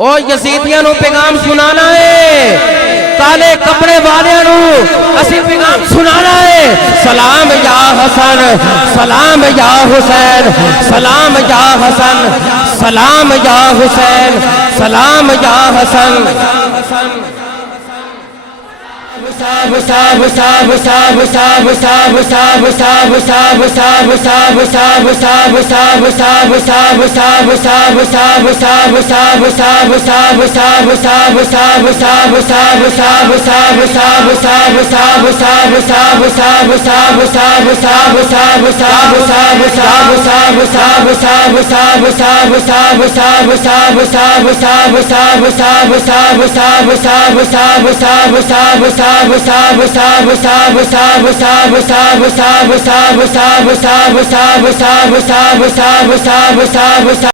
ओ यजीदियां नू पैगाम सुनाना है, काले कपड़े वालियां नू असी पैगाम सुनाना है। सलाम या हसन, सलाम या हुसैन, सलाम या हसन, सलाम या हुसैन, सलाम या हसन।